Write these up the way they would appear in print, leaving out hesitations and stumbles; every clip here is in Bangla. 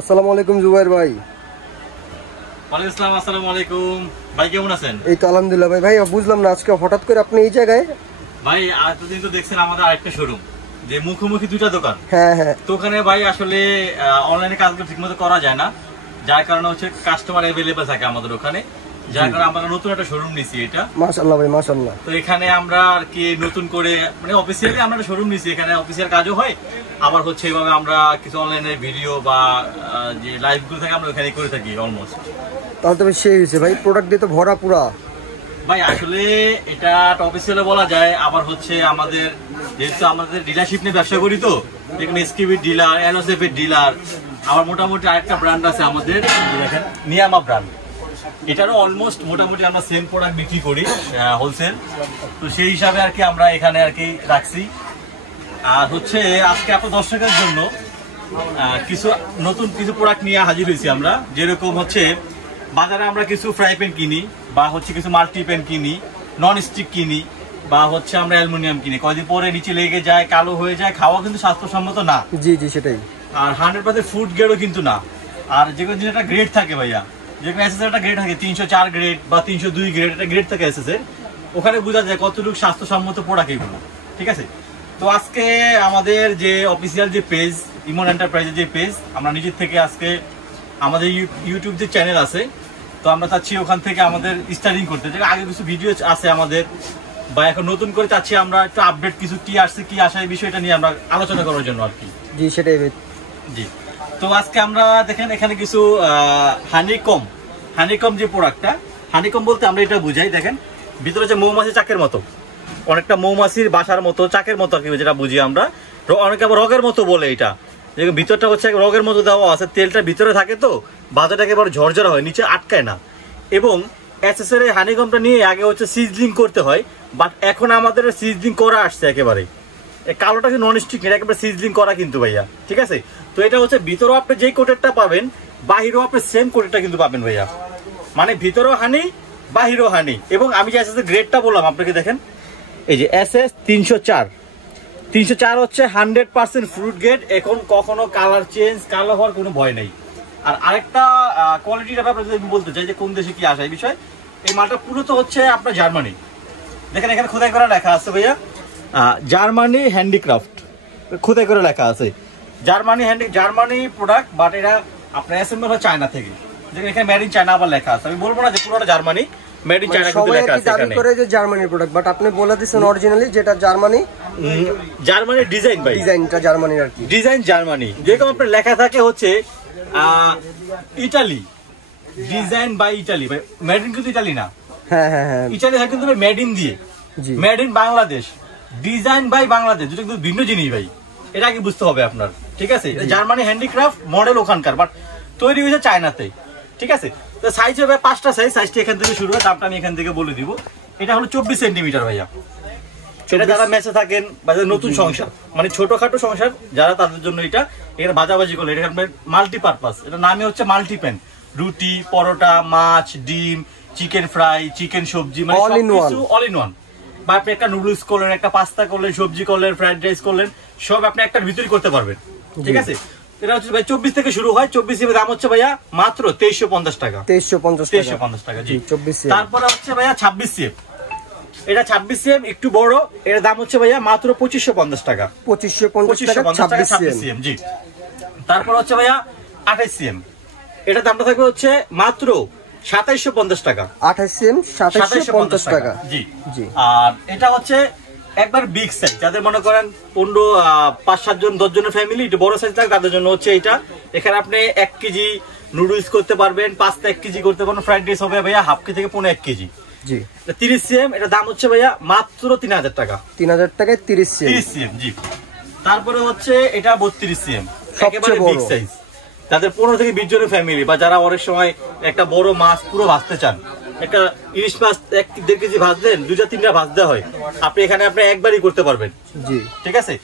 আসসালামু আলাইকুম জুবাইর ভাই। ওয়ালাইকুম আসসালাম। আসসালামু আলাইকুম ভাই, কেমন আছেন? এই তো আলহামদুলিল্লাহ ভাই। ভাই বুঝলাম না আজকে হঠাৎ করে আপনি এই জায়গায়। ভাই এতদিন তো দেখছেন আমাদের আরেকটা শোরুম, যে মুখোমুখি দুইটা দোকান। হ্যাঁ হ্যাঁ। তো ওখানে ভাই আসলে অনলাইনে কাজগুলো ঠিকমতো করা যায় না, যার কারণে হচ্ছে কাস্টমার অ্যাভেলেবেল থাকে আমাদের ওখানে, যার কারণে আমরা নতুন একটা শোরুম নিছি। এটা মাশাআল্লাহ ভাই, মাশাআল্লাহ। তো এখানে আমরা আর কি নতুন করে মানে অফিসিয়ালি আমরা একটা শোরুম নিছি, এখানে অফিসিয়াল কাজও হয়, আবার হচ্ছে এইভাবে আমরা কিছু অনলাইনে ভিডিও বা যে লাইভগুলো থাকে আমরা ওখানে করে থাকি অলমোস্ট। তাহলে তো সেই হয়েছে ভাই, প্রোডাক্ট দিয়ে তো ভরা পুরা। ভাই আসলে এটা অফিসিয়ালি বলা যায়, আবার হচ্ছে আমাদের যেহেতু আমাদের ডিলারশিপ নিয়ে ব্যবসা করি, তো এখানে এসকেবির ডিলার, এলওসএফ এর ডিলার, আবার মোটামুটি আরেকটা ব্র্যান্ড আছে আমাদের, দেখেন নিয়ামা ব্র্যান্ড। এটারও অলমোস্ট মোটামুটি আমরা সেম প্রোডাক্ট বিক্রি করি হোলসেল। তো সেই হিসাবে আর কি আমরা এখানে আর কি রাখছি। আর হচ্ছে আজকে আপনার দর্শকের জন্য কিছু নতুন কিছু প্রোডাক্ট নিয়ে হাজির হয়েছি আমরা। যেরকম হচ্ছে বাজারে আমরা কিছু ফ্রাই প্যান কিনি, বা হচ্ছে কিছু মাল্টি প্যান কিনি, নন স্টিক কিনি, বা হচ্ছে আমরা অ্যালুমিনিয়াম কিনি, কয়দিন পরে নিচে লেগে যায়, কালো হয়ে যায়, খাওয়া কিন্তু স্বাস্থ্যসম্মত না। জি জি সেটাই। আর 100% ফুড গ্রেডও কিন্তু না। আর যে কোনো জিনিস একটা গ্রেড থাকে ভাইয়া, যে কোনো এসএস একটা গ্রেড থাকে, 304 গ্রেড বা 302 গ্রেড একটা গ্রেড থাকে এসএস এর, ওখানে বোঝা যায় কতটুকু স্বাস্থ্যসম্মত প্রোডাক্ট এগুলো। ঠিক আছে, তো আজকে আমাদের যে অফিসিয়াল যে পেজ, ইমন এন্টারপ্রাইজের যে পেজ, আমরা নিজের থেকে আজকে আমাদের ইউটিউব যে চ্যানেল আছে, তো আমরা চাচ্ছি ওখান থেকে আমাদের স্টার্টিং করতে। যে আগে কিছু ভিডিও আছে আমাদের, বা এখন নতুন করে চাচ্ছি আমরা একটু আপডেট কিছু কি আসছে কি আসে এই বিষয়টা নিয়ে আমরা আলোচনা করার জন্য আর কি। জি সেটাই ভাই। জি, তো আজকে আমরা দেখেন এখানে কিছু হানিকম যে প্রোডাক্টটা, হানিকম বলতে আমরা এটা বুঝাই, দেখেন ভিতরে যে মৌমাছি চাকের মতো, অনেকটা মৌমাছির বাসার মতো চাকের মতো আর কি, যেটা বুঝি আমরা। অনেকে আবার রগের মতো বলে, এটা দেখুন ভিতরটা হচ্ছে রগের মতো দেওয়া আছে, তেলটা ভিতরে থাকে, তো বাজারটাকে এবার ঝরঝরা হয়, নিচে আটকায় না। এবং এসএসএর এই হানিকমটা নিয়ে আগে হচ্ছে সিজলিং করতে হয়, বাট এখন আমাদের সিজলিং করা আসছে একেবারে। কালোটা কিন্তু নন স্টিক, এটা একেবারে সিজলিং করা কিন্তু ভাইয়া। ঠিক আছে, তো এটা হচ্ছে ভিতরেও আপনি যেই কোটেরটা পাবেন, বাহিরেও আপনি সেম কোটেরটা কিন্তু পাবেন ভাইয়া। মানে ভিতরেও হানি, বাহিরেও হানি। এবং আমি যে এসএস গ্রেডটা বললাম আপনাকে, দেখেন এই যে এসএস 304 হচ্ছে 100% ফ্রুট গ্রেড। এখন কখনো কালার চেঞ্জ, কালার হওয়ার কোনো ভয় নেই। আর আরেকটা কোয়ালিটির ব্যাপারে যদি আমি বলতে চাই যে কোন দেশে কি আসে এই বিষয়, এই মালটা পুরো তো হচ্ছে আপনার জার্মানি। দেখেন এখানে খোদাই করা লেখা আছে ভাইয়া, জার্মানি হ্যান্ডিক্রাফট খোদাই করে লেখা আছে, জার্মানি প্রোডাক্ট, বাট এটা আপনার অ্যাসেম্বল হয় চায়না থেকে। যেখানে এখানে মেড ইন চায়না আবার লেখা আছে। আমি বলবো না যে পুরোটা জার্মানি, মেড ইন চায়না কিন্তু লেখা আছে এখানে। করে যে জার্মানির প্রোডাক্ট, বাট আপনি বলে দিয়েছেন অরিজিনালি যেটা জার্মানির ডিজাইন ভাই, ডিজাইনটা জার্মানির আর কি, ডিজাইন জার্মানি। যেরকম আপনার লেখা থাকে হচ্ছে Italy, design by Italy, made in কিন্তু ইটালি না। হ্যাঁ হ্যাঁ হ্যাঁ, ইটালি হয় কিন্তু মেড ইন দিয়ে, made in Bangladesh, design by Bangladesh, দুটো কিন্তু ভিন্ন জিনিস ভাই, এটা আগে বুঝতে হবে আপনার। ঠিক আছে, জার্মানি হ্যান্ডিক্রাফট মডেল ওখানকার, বাট তৈরি হয়েছে চায়নাতে। ঠিক আছে, তো সাইজ হবে 5টা সাইজ, সাইজটি এখান থেকে শুরু হয়, দামটা আমি এখান থেকে বলে দিব। এটা হলো 24 সেন্টিমিটার ভাইয়া। সেটা যারা মেসে থাকেন বা নতুন সংসার, মানে ছোটখাটো সংসার যারা, তাদের জন্য এটা এখানে ভাজাভাজি করলে, এটা মাল্টিপারপাস, এটা নামে হচ্ছে মাল্টিপ্যান। রুটি, পরোটা, মাছ, ডিম, চিকেন ফ্রাই, চিকেন সবজি, মানে অল ইন ওয়ান। বা আপনি একটা নুডলস করলেন, একটা পাস্তা করলেন, সবজি করলেন, ফ্রাইড রাইস করলেন, সব আপনি একটার ভিতরে করতে পারবেন। ঠিক আছে, এটা হচ্ছে ভাই 24 থেকে শুরু হয়। 24 এর দাম হচ্ছে ভাইয়া মাত্র 2350 টাকা। 2350 টাকা জি। তারপরে হচ্ছে ভাইয়া 26 সিএম, এটা 26 সিএম একটু বড়, এর দাম হচ্ছে ভাইয়া মাত্র 2550 টাকা। 2550 টাকা 26 সিএম জি। তারপর হচ্ছে ভাইয়া 28 সিএম, এটা দামটা থাকবে হচ্ছে মাত্র 2750 টাকা। 28 সিএম 2750 টাকা জি জি। আর এটা হচ্ছে একবার বিগ সাইজ, যাদের মনে করেন 5-7 জন 10 জনের ফ্যামিলি, একটু বড় সাইজ লাগে, তাদের জন্য হচ্ছে এটা। এখানে আপনি 1 কেজি নুডলস করতে পারবেন, পাস্তা 1 কেজি করতে পারবেন, ফ্রাইড রাইস হবে ভাইয়া হাফ কেজি থেকে 1 কেজি জি। 30 সিএম, এটা দাম হচ্ছে ভাইয়া মাত্র 3000 টাকা। 3000 টাকায় 30 সিএম জি। তারপরে হচ্ছে এটা 32 সিএম, একেবারে বিগ সাইজ, যাদের 15 থেকে 20 জনের ফ্যামিলি, বা যারা অনেক সময় একটা বড় মাছ পুরো ভাজতে চান, একটা ইলিশ মাছ 1-1.5 কেজি ভাজলেন, 2-3টা ভাজতে হয়, আপনি এখানে আপনি একবারই করতে পারবেন জি। ঠিক আছে,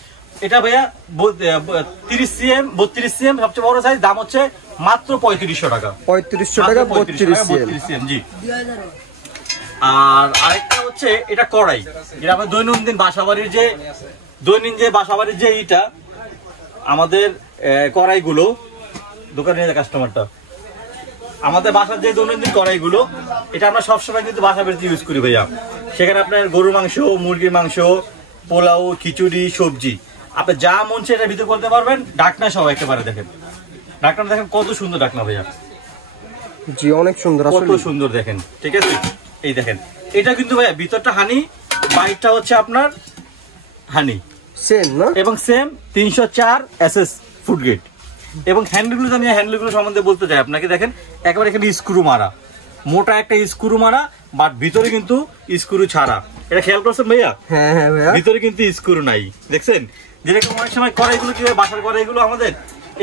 এটা ভাইয়া 30 সিএম 32 সিএম সবচেয়ে বড় সাইজ, দাম হচ্ছে মাত্র 3500 টাকা। 3500 টাকা 32 সিএম জি। আর আরেকটা হচ্ছে এটা কড়াই, যেটা আমরা দৈনন্দিন বাসাবাড়ির যে এটা আমাদের কড়াইগুলো, দোকানে নিয়ে যায় কাস্টমারটা। আমাদের বাসার যে দৈনন্দিন কড়াইগুলো, এটা আমরা সবসময় কিন্তু বাসা বাড়িতে ইউজ করি ভাইয়া। সেখানে আপনার গরুর মাংস, মুরগির মাংস, পোলাও, খিচুড়ি, সবজি আপনি যা মন চায় এটার ভিতরে করতে পারবেন, ঢাকনা সহ একেবারে। দেখেন ঢাকনা, দেখেন কত সুন্দর ঢাকনা ভাইয়া। জি অনেক সুন্দর, কত সুন্দর দেখেন, ঠিক আছে। এই দেখেন এটা কিন্তু ভাইয়া ভিতরটা হানি, বাইরটা হচ্ছে আপনার হানি সেম না, এবং সেম 304 SS ফুড গ্রেড। এবং হ্যান্ডেলগুলো, আমি হ্যান্ডেলগুলো সম্বন্ধে বলতে চাই আপনাকে। দেখেন একেবারে এখানে স্ক্রু মারা, মোটা একটা স্ক্রু মারা, বাট ভিতরে কিন্তু স্ক্রু ছাড়া। এটা খেয়াল করছেন ভাইয়া? হ্যাঁ হ্যাঁ ভাইয়া, ভিতরে কিন্তু স্ক্রু নাই, দেখছেন। যেরকম অনেক সময় কড়াইগুলো কি হয়, বাসার কড়াইগুলো আমাদের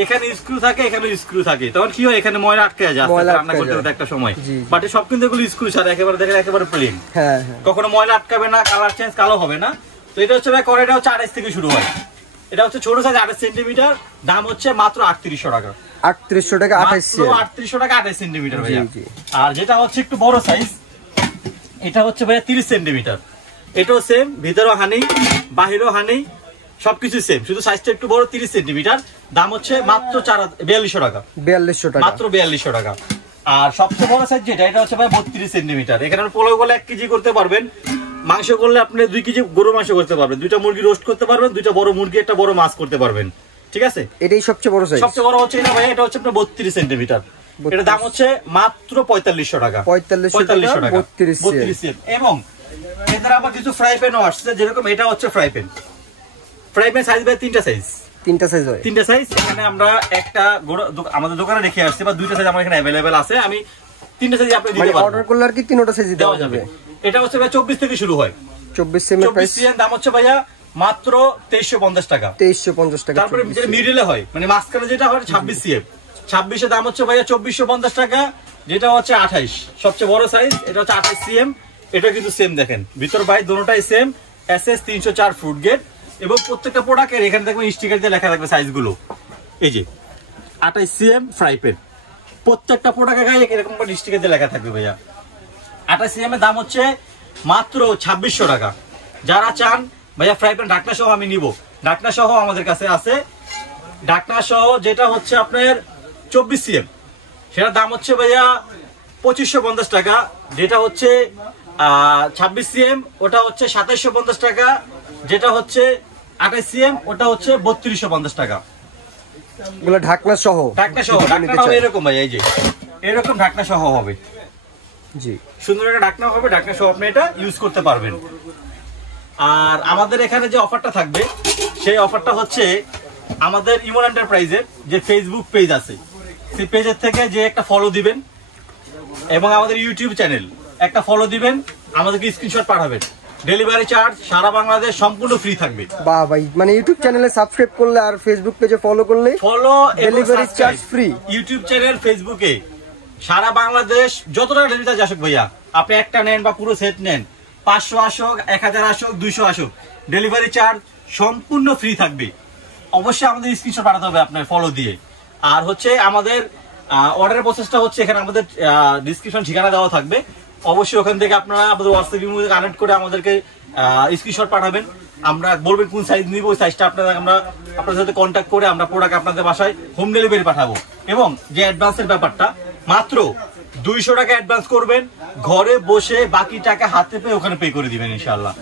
এখানে স্ক্রু থাকে, এখানে স্ক্রু থাকে, তখন কি হয় এখানে ময়লা আটকে যায় রান্না করতে করতে একটা সময়। বাট সব কিন্তু এগুলো স্ক্রু ছাড়া, একেবারে দেখেন একেবারে প্লেন। হ্যাঁ, কখনো ময়লা আটকাবে না, কালার চেঞ্জ, কালো হবে না। তো এটা হচ্ছে ভাই কড়াইটা হচ্ছে 28 থেকে শুরু হয়। এটা হচ্ছে ছোট সাইজ 28 সেন্টিমিটার, দাম হচ্ছে মাত্র 3800 টাকা। 3800 টাকা 3800 টাকা 28 সেন্টিমিটার ভাইয়া। আর যেটা হচ্ছে একটু বড় সাইজ, এটা হচ্ছে ভাইয়া 30 সেন্টিমিটার। এটাও সেম, ভিতরেও হানি, বাহিরেও হানি, সবকিছু সেম, শুধু সাইজটা একটু বড়, 30 সেন্টিমিটার। দাম হচ্ছে মাত্র 4200 টাকা। 4200 টাকা, মাত্র 4200 টাকা। আর সবচেয়ে বড় সাইজ যেটা, এটা হচ্ছে ভাই 32 সেন্টিমিটার। এখানে পোলাও করলে 1 কেজি করতে পারবেন, মাংস করলে আপনি 2 কেজি গরু মাংস করতে পারবেন, 2টা মুরগি রোস্ট করতে পারবেন, 2টা বড় মুরগি, একটা বড় মাছ করতে পারবেন, ঠিক আছে। এটাই সবচেয়ে বড় সাইজ। সবচেয়ে বড় হচ্ছে এটা ভাই, এটা হচ্ছে আপনার 32 সেন্টিমিটার। এটার দাম হচ্ছে মাত্র 4500 টাকা। 4500 টাকা 32 সেম। এবং এদের আবার কিছু ফ্রাই প্যানও আসছে, যেরকম এটা হচ্ছে fry pan. Fry pan size ভাই 3টা সাইজ। 3টা সাইজ হয়, 3টা সাইজ। এখানে আমরা একটা আমাদের দোকানে রেখে আসছি, বা 2টা সাইজ আমার এখানে अवेलेबल আছে। আমি 3টা সাইজ আপনি দিতে পারবো, অর্ডার করলে আর কি 3টা সাইজ দেওয়া যাবে। এটা হচ্ছে ভাই 24 থেকে শুরু হয়। 24 সেম প্রাইস, 24 এর দাম হচ্ছে ভাইয়া মাত্র 2350 টাকা। 2350 টাকা। তারপরে যেটা মিডলে হয়, মানে মাঝখানে যেটা হয় 26 সিএম, 26 এর দাম হচ্ছে ভাইয়া 2450 টাকা। যেটা হচ্ছে 28, সবচেয়ে বড় সাইজ, এটা হচ্ছে 28 সিএম। এটা কিন্তু সেম, দেখেন ভিতর বাইরে দুটোটাই সেম, SS 304 ফুড গ্রেড। এবং প্রত্যেকটা প্রোডাক্টের এখানে দেখবেন স্টিকার দিয়ে লেখা থাকবে সাইজগুলো। এই যে 28 সিএম ফ্রাই প্যান, প্রত্যেকটা প্রোডাক্টের গায়ে এরকম করে স্টিকার দিয়ে লেখা থাকবে ভাইয়া। 28 সিএম এর দাম হচ্ছে মাত্র 2600 টাকা। যারা চান ভাইয়া ফ্রাই প্যান ঢাকনা সহ আমি নিব, ঢাকনা সহ আমাদের কাছে আছে। ঢাকনা সহ যেটা হচ্ছে আপনার 24 সিএম, সেটার দাম হচ্ছে ভাইয়া 2550 টাকা। যেটা হচ্ছে 26 সিএম, ওটা হচ্ছে 2750 টাকা। যেটা হচ্ছে 28 সিএম, ওটা হচ্ছে 3250 টাকা। এগুলো ঢাকনা সহ, ঢাকনা সহ। ঢাকনাটা হবে এরকম ভাই, এই যে এরকম ঢাকনা সহ হবে। জি সুন্দর একটা ঢাকনা হবে, ঢাকনা সহ আপনি এটা ইউজ করতে পারবেন। আর আমাদের এখানে যে অফারটা থাকবে, সেই অফারটা হচ্ছে আমাদের ইমন এন্টারপ্রাইজের যে ফেসবুক পেজ আছে, সেই পেজের থেকে যে একটা ফলো দিবেন, এবং আমাদের ইউটিউব চ্যানেল একটা ফলো দিবেন, আমাদেরকে স্ক্রিনশট পাঠাবেন। ডেলিভারি চার্জ সারা বাংলাদেশ সম্পূর্ণ ফ্রি থাকবে। বাহ ভাই, মানে ইউটিউব চ্যানেলে সাবস্ক্রাইব করলে আর ফেসবুক পেজে ফলো করলে follow, delivery charge free. YouTube channel, ফেসবুকে সারা বাংলাদেশ যত টাকা ডেলিভারি চার্জ আসুক ভাইয়া, আপনি একটা নেন বা পুরো সেট নেন, 500 আসুক, 1000 আসুক, 200 আসুক, ডেলিভারি চার্জ সম্পূর্ণ ফ্রি থাকবে। অবশ্যই আমাদের স্ক্রিনশট পাঠাতে হবে আপনার ফলো দিয়ে। আর হচ্ছে আমাদের অর্ডারের প্রসেসটা হচ্ছে, এখানে আমাদের ডিসক্রিপশন ঠিকানা দেওয়া থাকবে। অবশ্যই ওখান থেকে আপনারা আমাদের হোয়াটসঅ্যাপ ইমোতে কানেক্ট করে আমাদেরকে স্ক্রিনশট পাঠাবেন। আমরা বলবেন কোন সাইজ নিব, ওই সাইজটা আমরা আপনাদের সাথে কন্ট্যাক্ট করে আমরা প্রোডাক্ট আপনাদের বাসায় হোম ডেলিভারি পাঠাবো। এবং যে অ্যাডভান্সের ব্যাপারটা, মাত্র 200 টাকা অ্যাডভান্স করবেন, ঘরে বসে বাকি টাকা হাতে পেয়ে ওখানে পে করে দিবেন ইনশাআল্লাহ।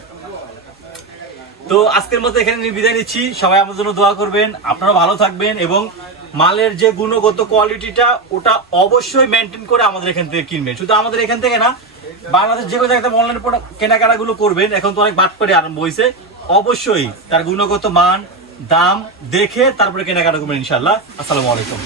তো আজকের মতো এখানে বিদায় নিচ্ছি। সবাই আমার জন্য দোয়া করবেন, আপনারা ভালো থাকবেন, এবং মালের যে গুণগত কোয়ালিটিটা ওটা অবশ্যই মেনটেন করে আমাদের এখান থেকে কিনবেন। শুধু আমাদের এখান থেকে না, বাংলাদেশ যে কোনো জায়গাতে অনলাইন প্রোডাক্ট কেনাকাটাগুলো করবেন, এখন তো অনেক বাটপাড়ি আরম্ভ হয়েছে, অবশ্যই তার গুণগত মান, দাম দেখে তারপরে কেনাকাটা করবেন ইনশাআল্লাহ। আসসালামু আলাইকুম।